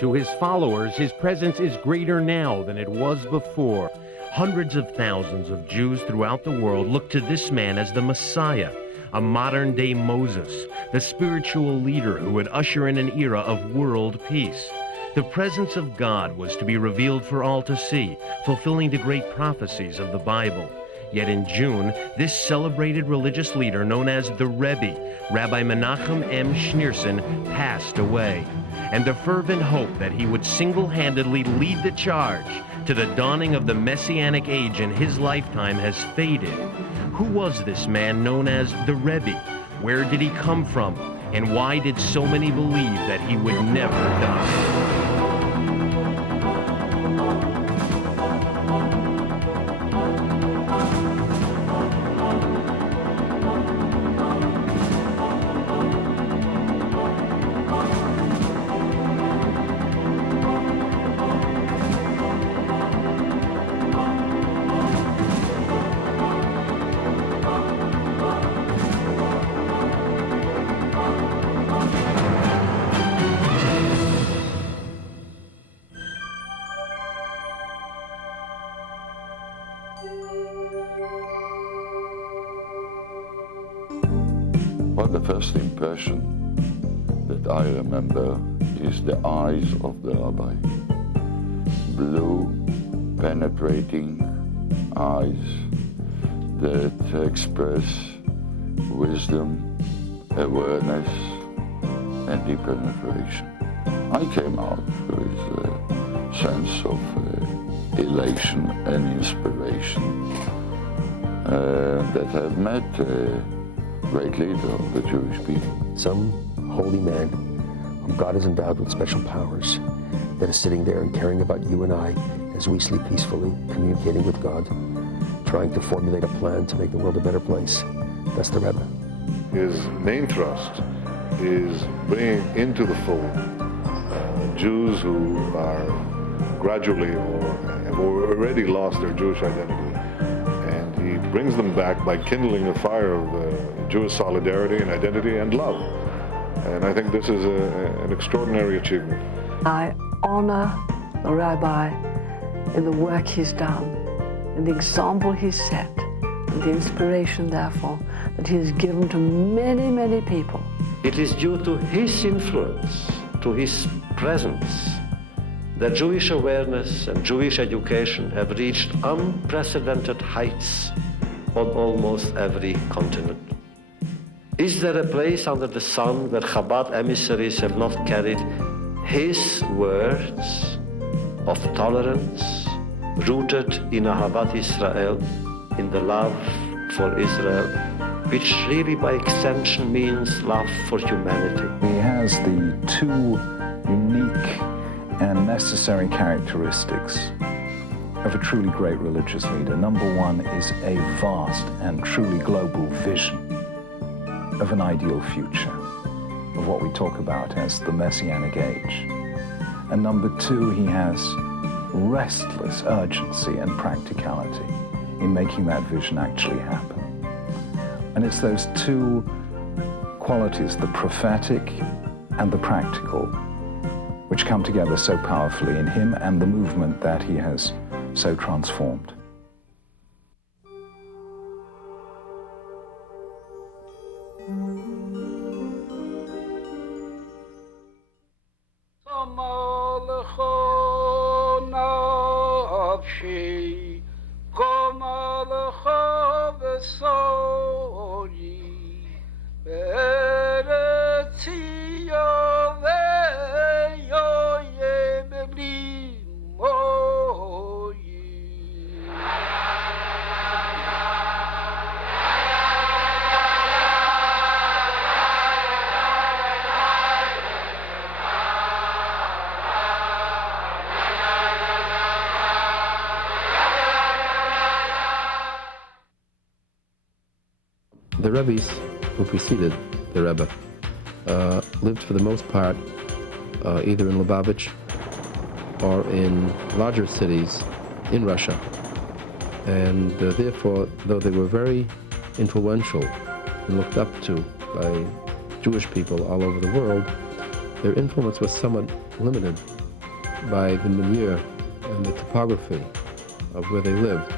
To his followers, his presence is greater now than it was before. Hundreds of thousands of Jews throughout the world look to this man as the Messiah, a modern-day Moses, the spiritual leader who would usher in an era of world peace. The presence of God was to be revealed for all to see, fulfilling the great prophecies of the Bible. Yet in June, this celebrated religious leader known as the Rebbe, Rabbi Menachem M. Schneerson, passed away. And the fervent hope that he would single-handedly lead the charge to the dawning of the Messianic age in his lifetime has faded. Who was this man known as the Rebbe? Where did he come from? And why did so many believe that he would never die? Well, the first impression that I remember is the eyes of the rabbi. Blue, penetrating eyes that express wisdom, awareness, and deep penetration. I came out with a sense of elation and inspiration that I've met great leader of the Jewish people. Some holy man whom God has endowed with special powers that is sitting there and caring about you and I as we sleep peacefully, communicating with God, trying to formulate a plan to make the world a better place. That's the Rebbe. His main thrust is bringing into the fold Jews who are gradually or have already lost their Jewish identity. And he brings them back by kindling the fire of Jewish solidarity and identity and love. And I think this is an extraordinary achievement. I honor the Rabbi in the work he's done, in the example he's set, and the inspiration, therefore, that he has given to many, many people. It is due to his influence, to his presence, that Jewish awareness and Jewish education have reached unprecedented heights on almost every continent. Is there a place under the sun where Chabad emissaries have not carried his words of tolerance, rooted in Ahavat Israel, in the love for Israel, which really by extension means love for humanity? He has the two unique and necessary characteristics of a truly great religious leader. Number one is a vast and truly global vision of an ideal future, of what we talk about as the Messianic age. And number two, he has restless urgency and practicality in making that vision actually happen. And it's those two qualities, the prophetic and the practical, which come together so powerfully in him and the movement that he has so transformed. The Rebbes who preceded the Rebbe lived for the most part either in Lubavitch or in larger cities in Russia. And therefore, though they were very influential and looked up to by Jewish people all over the world, their influence was somewhat limited by the milieu and the topography of where they lived,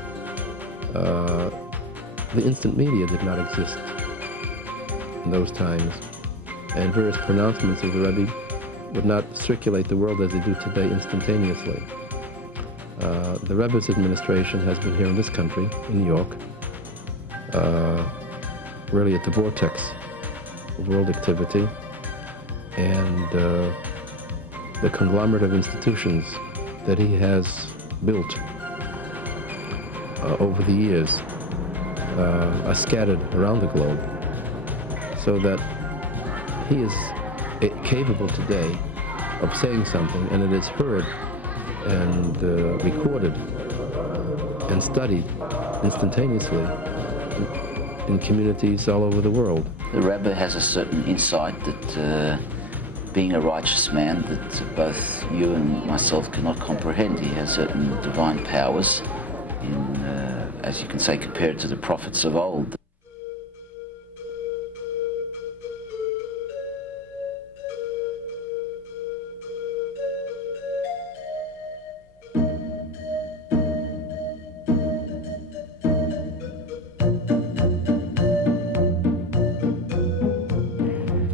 the instant media did not exist in those times, and various pronouncements of the Rebbe would not circulate the world as they do today instantaneously. The Rebbe's administration has been here in this country, in New York, really at the vortex of world activity, and the conglomerate of institutions that he has built over the years are scattered around the globe, so that he is capable today of saying something, and it is heard and recorded and studied instantaneously in communities all over the world. The Rebbe has a certain insight that being a righteous man that both you and myself cannot comprehend. He has certain divine powers, as you can say, compared to the prophets of old.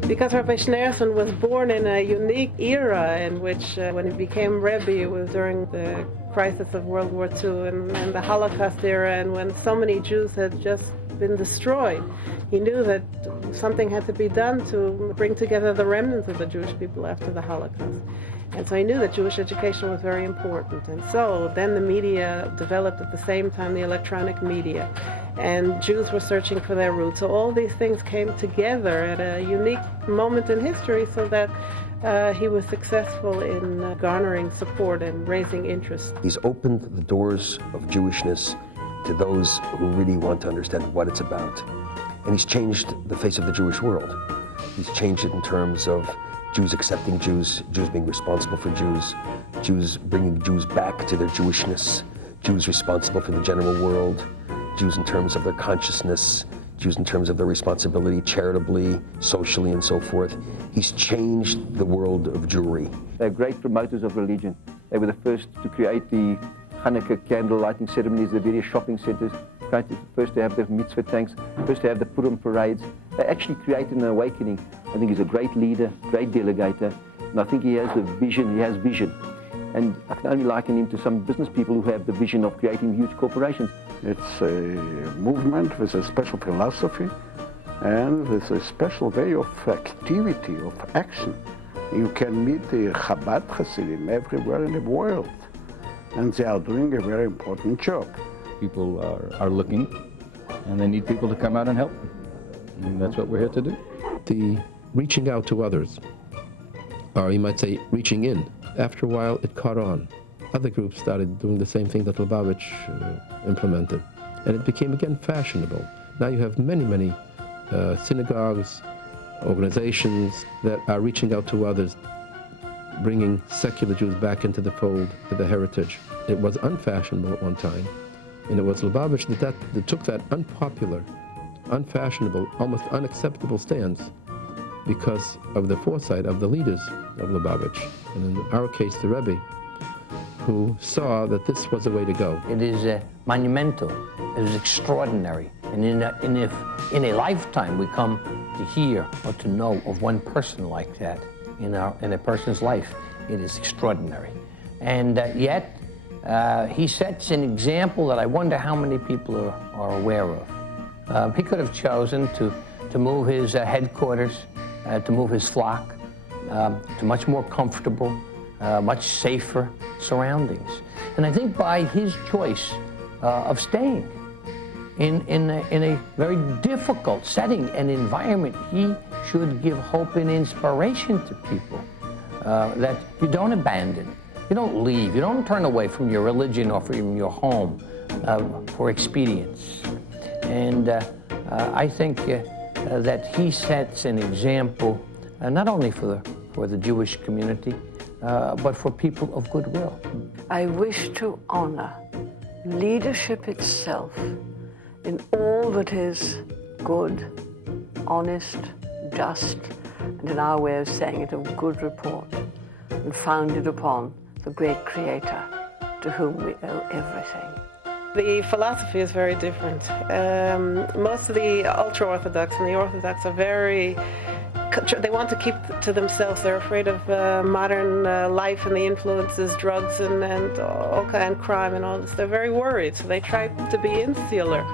Because Rabbi Schneerson was born in a unique era in which, when he became Rebbe, it was during the crisis of World War II and the Holocaust era, and when so many Jews had just been destroyed. He knew that something had to be done to bring together the remnants of the Jewish people after the Holocaust. And so he knew that Jewish education was very important. And so then the media developed at the same time, the electronic media. And Jews were searching for their roots. So all these things came together at a unique moment in history so that he was successful in garnering support and raising interest. He's opened the doors of Jewishness to those who really want to understand what it's about. And he's changed the face of the Jewish world. He's changed it in terms of Jews accepting Jews, Jews being responsible for Jews, Jews bringing Jews back to their Jewishness, Jews responsible for the general world, Jews in terms of their consciousness, Jews in terms of their responsibility charitably, socially, and so forth. He's changed the world of Jewry. They're great promoters of religion. They were the first to create the Hanukkah candle lighting ceremonies, the various shopping centers, first to have the mitzvah tanks, first to have the Purim parades. They actually created an awakening. I think he's a great leader, great delegator, and I think he has the vision, he has vision. And I can only liken him to some business people who have the vision of creating huge corporations. It's a movement with a special philosophy and with a special way of activity, of action. You can meet the Chabad Hasidim everywhere in the world, and they are doing a very important job. People are looking, and they need people to come out and help them. And that's what we're here to do. The reaching out to others, or you might say reaching in, after a while it caught on. Other groups started doing the same thing that Lubavitch implemented, and it became again fashionable. Now you have many synagogues, organizations that are reaching out to others, bringing secular Jews back into the fold, to the heritage. It was unfashionable at one time, and it was Lubavitch that took that unpopular, unfashionable, almost unacceptable stance because of the foresight of the leaders of Lubavitch, and in our case the Rebbe, who saw that this was the way to go. It is monumental, it is extraordinary, and in a lifetime we come to hear or to know of one person like that in a person's life. It is extraordinary. And yet, he sets an example that I wonder how many people are aware of. He could have chosen to move his headquarters, to move his flock to much more comfortable, much safer surroundings. And I think by his choice of staying in a very difficult setting and environment, he should give hope and inspiration to people that you don't abandon, you don't leave, you don't turn away from your religion or from your home for expedience. And I think that he sets an example not only for the Jewish community, but for people of goodwill. I wish to honor leadership itself in all that is good, honest, just, and in our way of saying it, of good report, and founded upon the great creator to whom we owe everything. The philosophy is very different. Most of the ultra-Orthodox and the Orthodox are they want to keep to themselves. They're afraid of modern life and the influences, drugs and all kind of crime and all this. They're very worried, so they try to be insular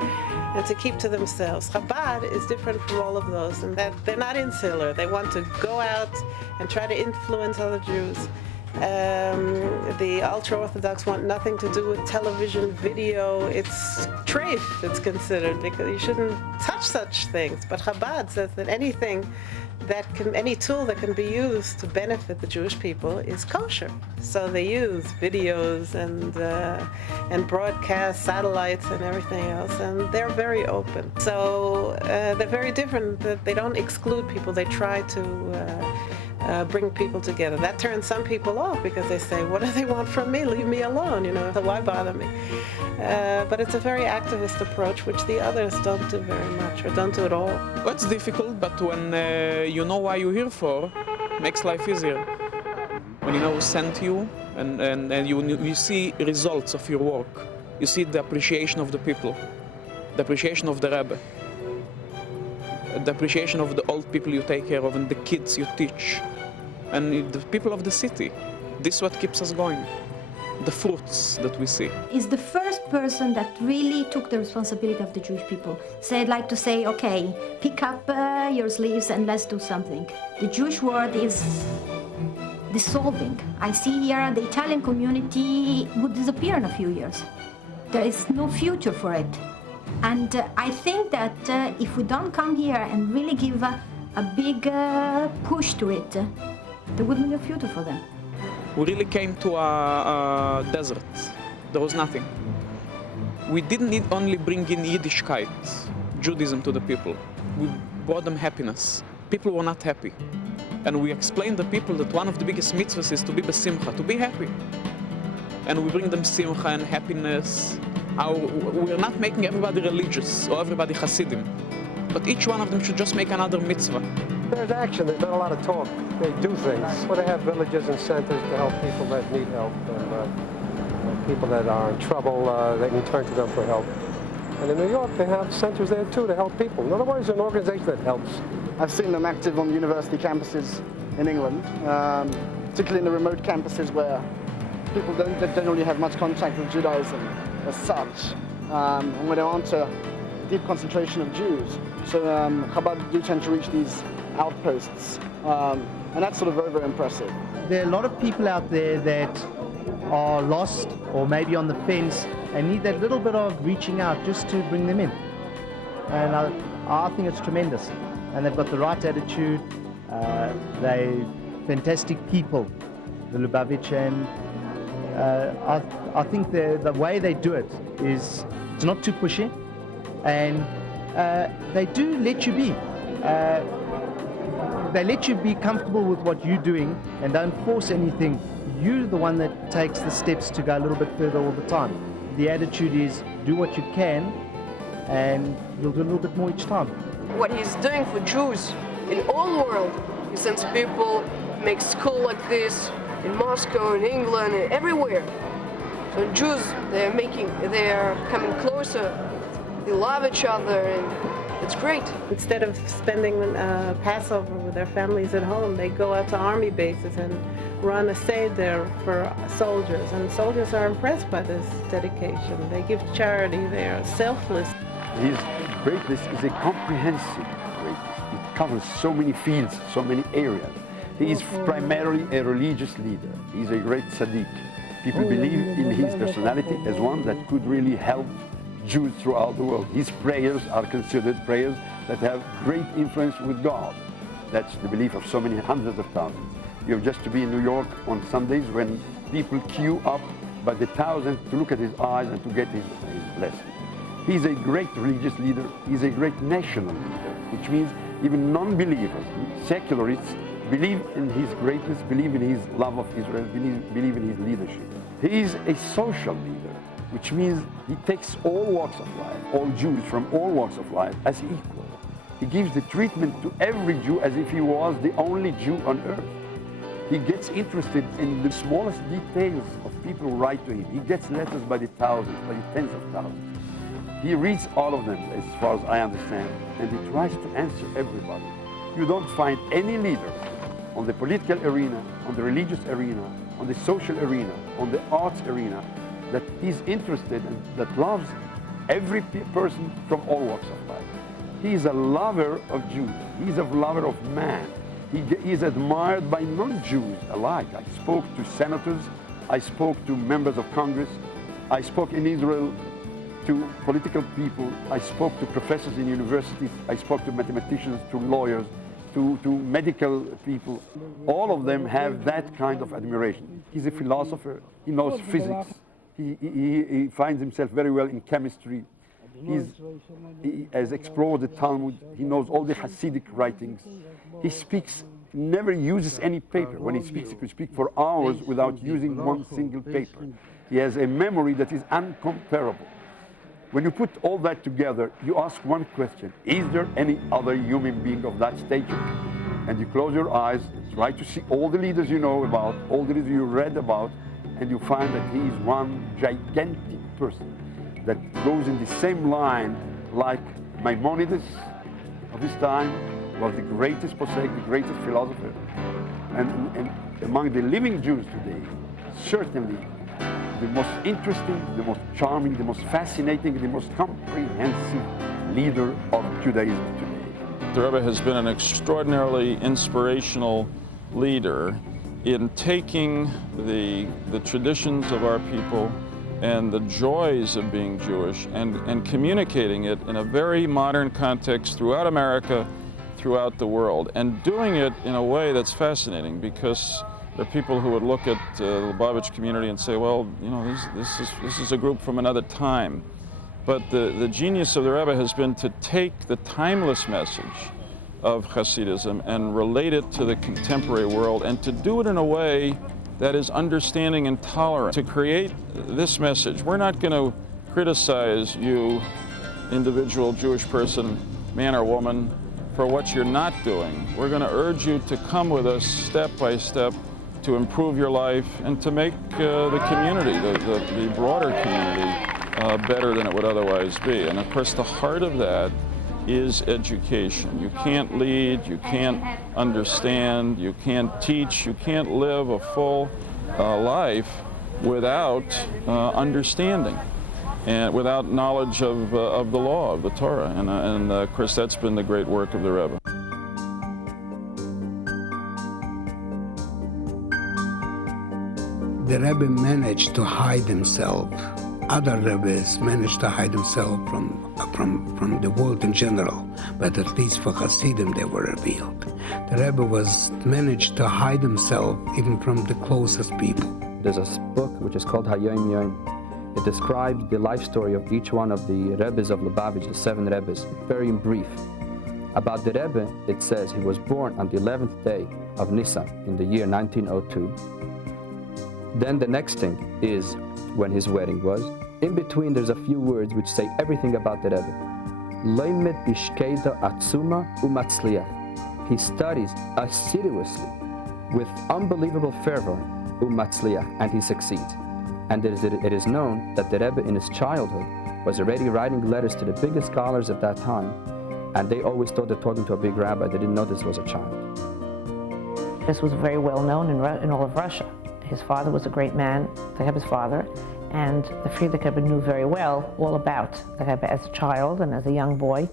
and to keep to themselves. Chabad is different from all of those, and that they're not insular. They want to go out and try to influence other Jews. The ultra-Orthodox want nothing to do with television, video. It's treif, it's considered, because you shouldn't touch such things. But Chabad says that any tool that can be used to benefit the Jewish people is kosher. So they use videos and broadcast satellites and everything else, and they're very open. So they're very different. They don't exclude people. They try to bring people together. That turns some people off because they say, what do they want from me? Leave me alone, so why bother me? But it's a very activist approach, which the others don't do very much, or don't do at all. Well, it's difficult, but when you know why you're here for, makes life easier. When you know who sent you, and you see results of your work, you see the appreciation of the people, the appreciation of the Rebbe, the appreciation of the old people you take care of and the kids you teach, and the people of the city. This is what keeps us going, the fruits that we see. Is the first person that really took the responsibility of the Jewish people. So I'd like to say, okay, pick up your sleeves and let's do something. The Jewish world is dissolving. I see here the Italian community would disappear in a few years. There is no future for it. And I think that if we don't come here and really give a big push to it, there would be no future for them. We really came to a desert. There was nothing. We didn't only bring in Yiddishkeit, Judaism, to the people. We brought them happiness. People were not happy. And we explained to the people that one of the biggest mitzvahs is to be besimcha, to be happy. And we bring them simcha and happiness. We're not making everybody religious or everybody Hasidim, but each one of them should just make another mitzvah. There's action, there's not a lot of talk. They do things. Well, they have villages and centers to help people that need help, and people that are in trouble, they can turn to them for help. And in New York, they have centers there too to help people. In other words, an organization that helps. I've seen them active on university campuses in England, particularly in the remote campuses where people don't generally have much contact with Judaism as such, and where there aren't a deep concentration of Jews. So Chabad do tend to reach these outposts, and that's sort of very, very impressive. There are a lot of people out there that are lost or maybe on the fence and need that little bit of reaching out just to bring them in. And I think it's tremendous. And they've got the right attitude, they're fantastic people, the Lubavitcher, and I think the way they do it is it's not too pushy, and they do let you be. They let you be comfortable with what you're doing and don't force anything. You're the one that takes the steps to go a little bit further all the time. The attitude is do what you can and you'll do a little bit more each time. What he's doing for Jews in all the world, he sends people, makes school like this in Moscow, in England, everywhere. So Jews, they're coming closer, they love each other, and it's great. Instead of spending Passover with their families at home, they go out to army bases and run a seder for soldiers. And soldiers are impressed by this dedication. They give charity, they are selfless. His greatness is a comprehensive greatness. It covers so many fields, so many areas. He is primarily a religious leader. He's a great tzaddik. People believe in his personality as one that could really help Jews throughout the world. His prayers are considered prayers that have great influence with God. That's the belief of so many hundreds of thousands. You have just to be in New York on Sundays when people queue up by the thousands to look at his eyes and to get his blessing. He's a great religious leader. He's a great national leader, which means even non-believers, secularists, believe in his greatness, believe in his love of Israel, believe in his leadership. He is a social leader, which means he takes all walks of life, all Jews from all walks of life as equal. He gives the treatment to every Jew as if he was the only Jew on earth. He gets interested in the smallest details of people who write to him. He gets letters by the thousands, by the tens of thousands. He reads all of them, as far as I understand, and he tries to answer everybody. You don't find any leader on the political arena, on the religious arena, on the social arena, on the arts arena, that is interested and that loves every person from all walks of life. He is a lover of Jews. He is a lover of man. He is admired by non-Jews alike. I spoke to senators, I spoke to members of Congress, I spoke in Israel to political people, I spoke to professors in universities, I spoke to mathematicians, to lawyers, to medical people. All of them have that kind of admiration. He's a philosopher, he knows physics, he finds himself very well in chemistry. He has explored the Talmud, he knows all the Hasidic writings. He speaks, never uses any paper. When he speaks, he can speak for hours without using one single paper. He has a memory that is uncomparable. When you put all that together, you ask one question: is there any other human being of that stature? And you close your eyes, try to see all the leaders you know about, all the leaders you read about, and you find that he is one gigantic person that goes in the same line like Maimonides of his time, was the greatest posek, the greatest philosopher. And among the living Jews today, certainly the most interesting, the most charming, the most fascinating, the most comprehensive leader of Judaism today. The Rebbe has been an extraordinarily inspirational leader in taking the traditions of our people and the joys of being Jewish and communicating it in a very modern context throughout America, throughout the world, and doing it in a way that's fascinating, because there are people who would look at the Lubavitch community and say, well, you know, this is a group from another time. But the genius of the Rebbe has been to take the timeless message of Hasidism and relate it to the contemporary world, and to do it in a way that is understanding and tolerant. To create this message, we're not going to criticize you, individual Jewish person, man or woman, for what you're not doing. We're going to urge you to come with us step by step to improve your life and to make the community, the broader community, better than it would otherwise be. And of course, the heart of that is education. You can't lead, you can't understand, you can't teach, you can't live a full life without understanding and without knowledge of the law, of the Torah. And of course, that's been the great work of the Rebbe. The Rebbe managed to hide himself. Other Rebbes managed to hide themselves from the world in general, but at least for Hasidim they were revealed. The Rebbe managed to hide himself even from the closest people. There's a book which is called Hayom Yom. It describes the life story of each one of the Rebbes of Lubavitch, the 7 Rebbes, very in brief. About the Rebbe, it says he was born on the 11th day of Nisan in the year 1902. Then the next thing is when his wedding was. In between, there's a few words which say everything about the Rebbe. Loimet bishkeida atzuma umatzliach. He studies assiduously with unbelievable fervor umatzliach, and he succeeds. And it is known that the Rebbe in his childhood was already writing letters to the biggest scholars of that time, and they always thought they're talking to a big rabbi. They didn't know this was a child. This was very well known in all of Russia. His father was a great man, the Rebbe's father, and the Frierdiker Rebbe knew very well all about the Rebbe as a child and as a young boy,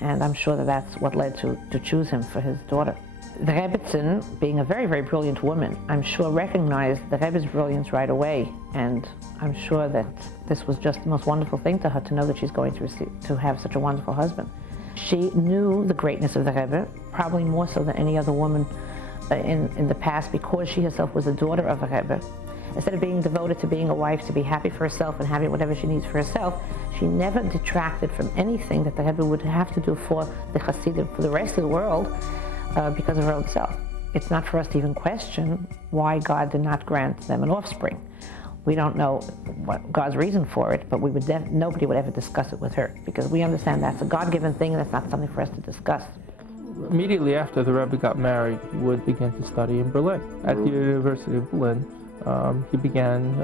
and I'm sure that that's what led to choose him for his daughter. The Rebbetzin, being a very, very brilliant woman, I'm sure recognized the Rebbe's brilliance right away, and I'm sure that this was just the most wonderful thing to her to know that she's going to have such a wonderful husband. She knew the greatness of the Rebbe, probably more so than any other woman in the past, because she herself was a daughter of a Rebbe. Instead of being devoted to being a wife, to be happy for herself and having whatever she needs for herself, she never detracted from anything that the Rebbe would have to do for the Hasidim, for the rest of the world, because of her own self. It's not for us to even question why God did not grant them an offspring. We don't know what God's reason for it, but nobody would ever discuss it with her, because we understand that's a God-given thing and that's not something for us to discuss. Immediately after the Rebbe got married, he would begin to study in Berlin. At the University of Berlin, he began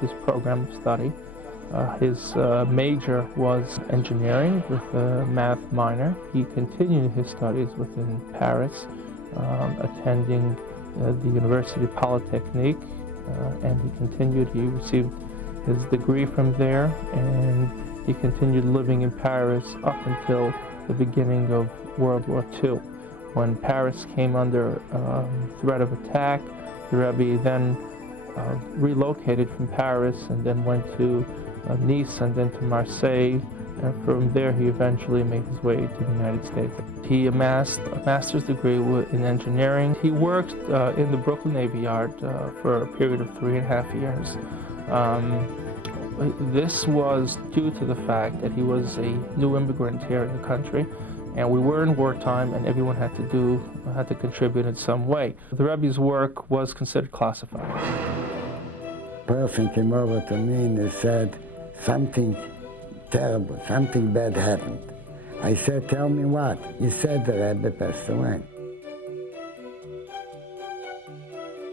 his program of study. His major was engineering with a math minor. He continued his studies within Paris, attending the University Polytechnique, and he received his degree from there, and he continued living in Paris up until the beginning of World War II. When Paris came under threat of attack, the Rebbe then relocated from Paris and then went to Nice and then to Marseille, and from there he eventually made his way to the United States. He amassed a master's degree in engineering. He worked in the Brooklyn Navy Yard for a period of 3.5 years. This was due to the fact that he was a new immigrant here in the country, and we were in wartime, and everyone had to contribute in some way. The Rebbe's work was considered classified. A person came over to me and said, something terrible, something bad happened. I said, tell me what? He said the Rebbe passed away.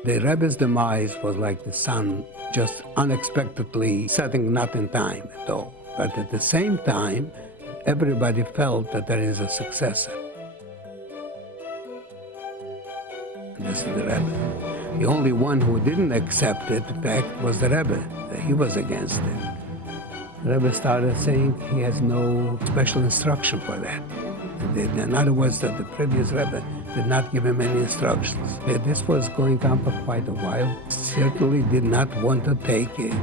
The Rebbe's demise was like the sun just unexpectedly setting not in time at all. But at the same time, everybody felt that there is a successor. And this is the Rebbe. The only one who didn't accept it, in fact, was the Rebbe. He was against it. The Rebbe started saying he has no special instruction for that. In other words, that the previous Rebbe did not give him any instructions. This was going on for quite a while. Certainly did not want to take it.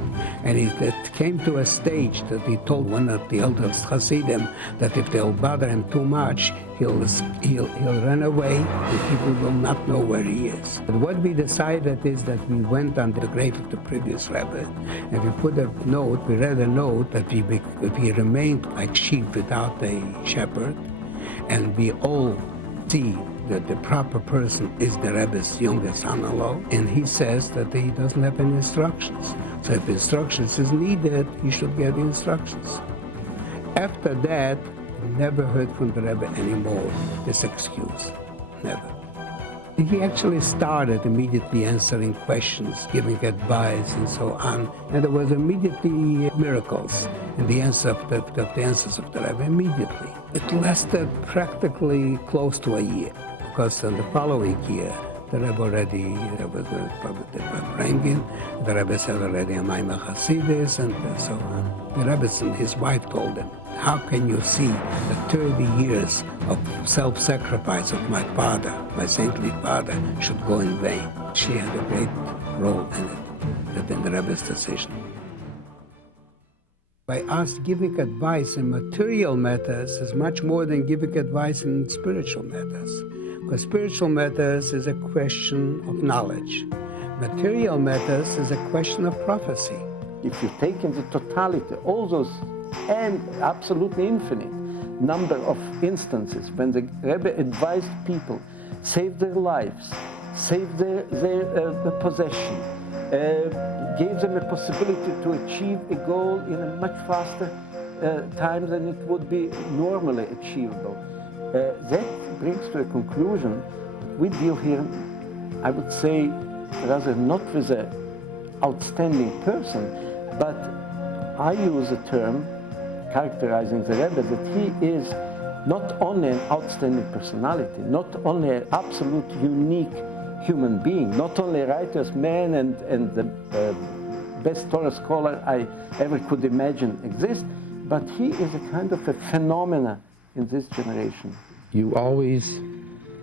And it came to a stage that he told one of the elders Hasidim that if they'll bother him too much, he'll run away and people will not know where he is. But what we decided is that we went on the grave of the previous Rebbe and we put a note, we read a note that if he remained like sheep without a shepherd, and we all see that the proper person is the Rebbe's youngest son-in-law, and he says that he doesn't have any instructions. So if instructions is needed, he should get the instructions. After that, never heard from the Rebbe anymore this excuse, never. He actually started immediately answering questions, giving advice and so on, and there was immediately miracles in the answers of the Rebbe immediately. It lasted practically close to a year, because in the following year, the Rebbe already, there was the Rangin, the Rebbe said already a Maimah Hasidus, and so on. The Rebbe and his wife told him, how can you see the 30 years of self-sacrifice of my father, my saintly father, should go in vain? She had a great role in it, in the Rebbe's decision. By us giving advice in material matters is much more than giving advice in spiritual matters. Because spiritual matters is a question of knowledge. Material matters is a question of prophecy. If you take in the totality all those and absolutely infinite number of instances when the Rebbe advised people, save their lives, save their possession, gave them a possibility to achieve a goal in a much faster time than it would be normally achievable. That brings to a conclusion that we deal here, I would say, rather not with an outstanding person, but I use a term characterizing the Rebbe that he is not only an outstanding personality, not only an absolute unique human being, not only a righteous man and the best Torah scholar I ever could imagine exists, but he is a kind of a phenomena in this generation. You always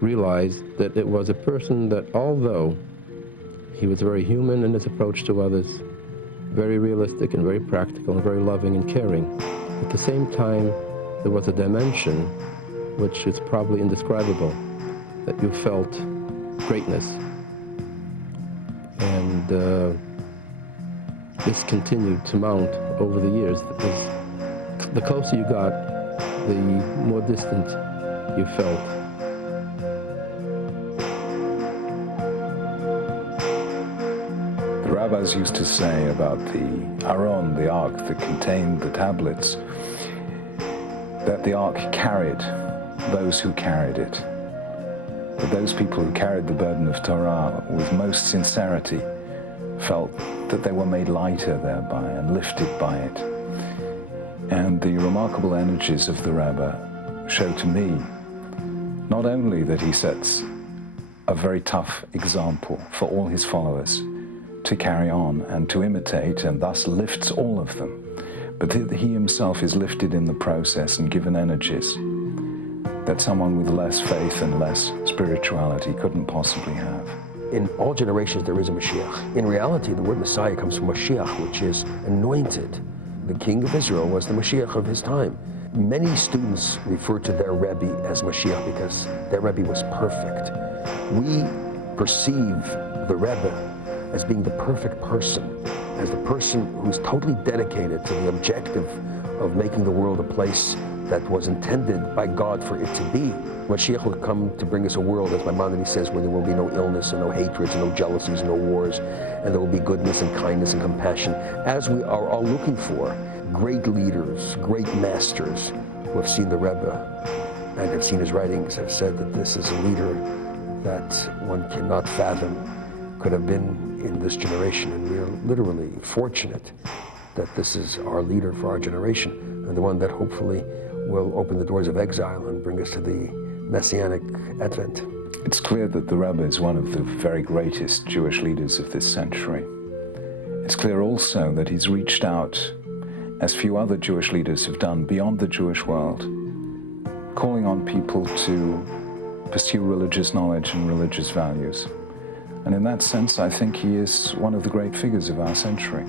realized that it was a person that, although he was very human in his approach to others, very realistic and very practical and very loving and caring, at the same time there was a dimension which is probably indescribable, that you felt greatness. And this continued to mount over the years, because the closer you got, the more distant you felt. The rabbis used to say about the Aron, the ark that contained the tablets, that the ark carried those who carried it. But those people who carried the burden of Torah with most sincerity felt that they were made lighter thereby and lifted by it. And the remarkable energies of the Rebbe show to me not only that he sets a very tough example for all his followers to carry on and to imitate, and thus lifts all of them, but that he himself is lifted in the process and given energies that someone with less faith and less spirituality couldn't possibly have. In all generations there is a Mashiach. In reality, the word Messiah comes from Mashiach, which is anointed. The king of Israel was the Mashiach of his time. Many students refer to their Rebbe as Mashiach because their Rebbe was perfect. We perceive the Rebbe as being the perfect person, as the person who's totally dedicated to the objective of making the world a place that was intended by God for it to be. Mashiach will come to bring us a world, as Maimonides says, where there will be no illness and no hatreds and no jealousies and no wars, and there will be goodness and kindness and compassion, as we are all looking for. Great leaders, great masters who have seen the Rebbe and have seen his writings have said that this is a leader that one cannot fathom could have been in this generation, and we are literally fortunate that this is our leader for our generation, and the one that hopefully will open the doors of exile and bring us to the Messianic Advent. It's clear that the Rebbe is one of the very greatest Jewish leaders of this century. It's clear also that he's reached out, as few other Jewish leaders have done, beyond the Jewish world, calling on people to pursue religious knowledge and religious values. And in that sense, I think he is one of the great figures of our century.